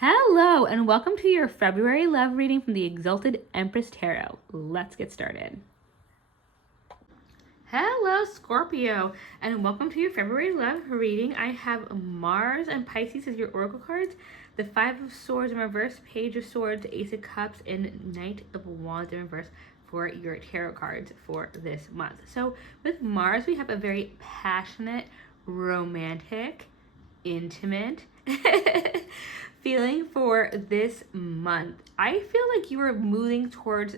Hello, and welcome to your February love reading from the Exalted Empress Tarot. Let's get started. Hello, Scorpio, and welcome to your February love reading. I have Mars and Pisces as your oracle cards, the Five of Swords in reverse, Page of Swords, Ace of Cups, and Knight of Wands in reverse for your tarot cards for this month. So with Mars, we have a very passionate, romantic, intimate feeling for this month. I feel like you are moving towards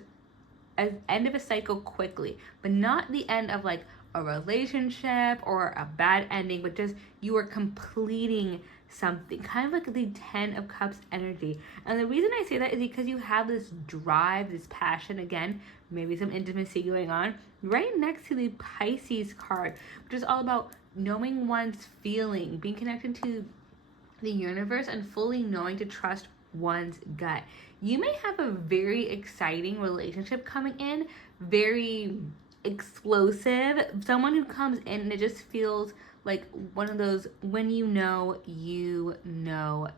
an end of a cycle quickly, but not the end of like a relationship or a bad ending, but just you are completing something, kind of like the 10 of Cups energy. And the reason I say that is because you have this drive, this passion, again, maybe some intimacy going on, right next to the Pisces card, which is all about knowing one's feeling, being connected to the universe, and fully knowing to trust one's gut. You may have a very exciting relationship coming in, very explosive, someone who comes in and it just feels like one of those when you know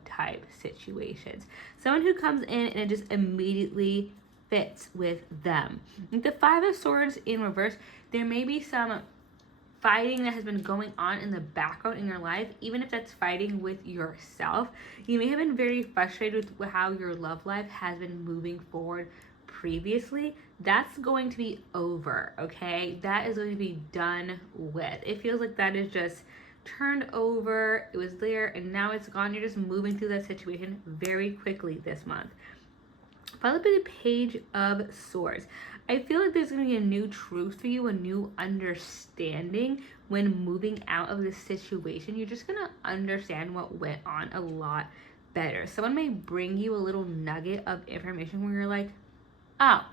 type situations. Someone who comes in and it just immediately fits with them. The Five of Swords in reverse, there may be some fighting that has been going on in the background in your life, even if that's fighting with yourself. You may have been very frustrated with how your love life has been moving forward previously. That's going to be over, okay? That is going to be done with. It feels like that is just turned over. It was there and now it's gone. You're just moving through that situation very quickly this month. Followed by the Page of Swords. I feel like there's going to be a new truth for you, a new understanding when moving out of this situation. You're just going to understand what went on a lot better. Someone may bring you a little nugget of information where you're like, oh,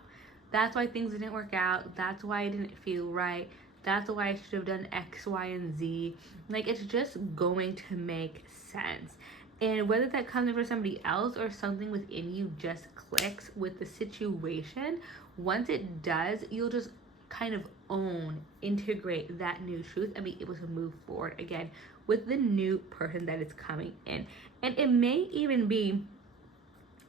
that's why things didn't work out. That's why it didn't feel right. That's why I should have done X, Y, and Z. Like, it's just going to make sense. And whether that comes from somebody else or something within you just clicks with the situation, once it does, you'll just kind of integrate that new truth and be able to move forward again with the new person that is coming in. And it may even be,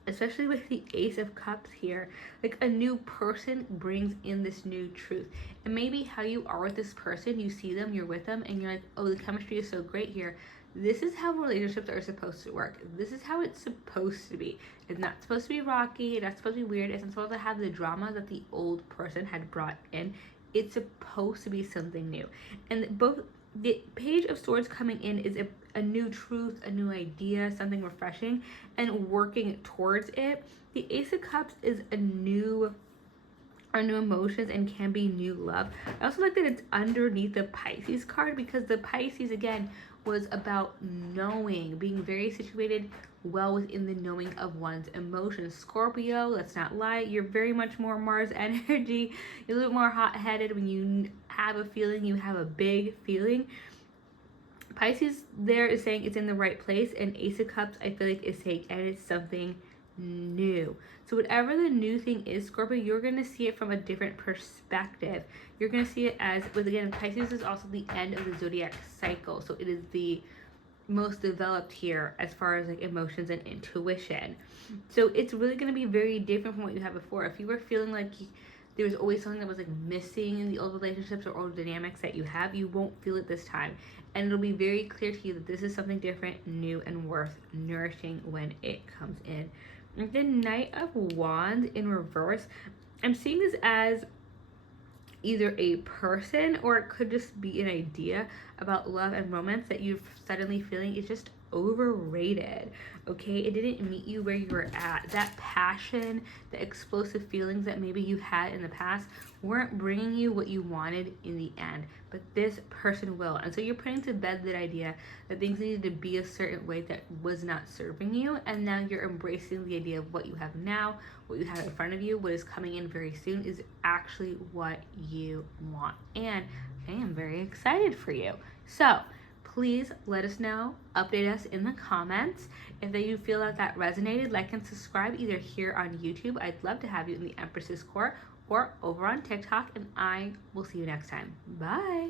especially with the Ace of Cups here, like a new person brings in this new truth. And maybe how you are with this person, you see them, you're with them, and you're like, oh, the chemistry is so great here. This is how relationships are supposed to work. This is how it's supposed to be. It's not supposed to be rocky. It's not supposed to be weird. It's not supposed to have the drama that the old person had brought in. It's supposed to be something new. And both the Page of Swords coming in is a new truth, a new idea, something refreshing, and working towards it. The Ace of Cups is a new emotions and can be new love. I also like that it's underneath the Pisces card because the Pisces, again, was about knowing, being very situated well within the knowing of one's emotions. Scorpio, let's not lie, you're very much more Mars energy. You're a little more hot-headed. When you have a feeling, you have a big feeling. Pisces there is saying it's in the right place, and Ace of Cups, I feel like, is saying, and it's something new. So whatever the new thing is, Scorpio, you're going to see it from a different perspective. You're going to see it as, with, again, Pisces is also the end of the zodiac cycle. So it is the most developed here as far as like emotions and intuition. So it's really going to be very different from what you had before. If you were feeling like there was always something that was like missing in the old relationships or old dynamics that you have, you won't feel it this time. And it'll be very clear to you that this is something different, new, and worth nourishing when it comes in. The Knight of Wands in reverse, I'm seeing this as either a person or it could just be an idea about love and romance that you're suddenly feeling is just overrated. Okay, it didn't meet you where you were at. That passion, the explosive feelings that maybe you had in the past weren't bringing you what you wanted in the end, but this person will. And so you're putting to bed that idea that things needed to be a certain way that was not serving you, and now you're embracing the idea of what you have now, what you have in front of you, what is coming in very soon is actually what you want. And I am very excited for you. So please let us know, update us in the comments. If you feel that resonated, like and subscribe either here on YouTube. I'd love to have you in the Empress's Court or over on TikTok, and I will see you next time. Bye.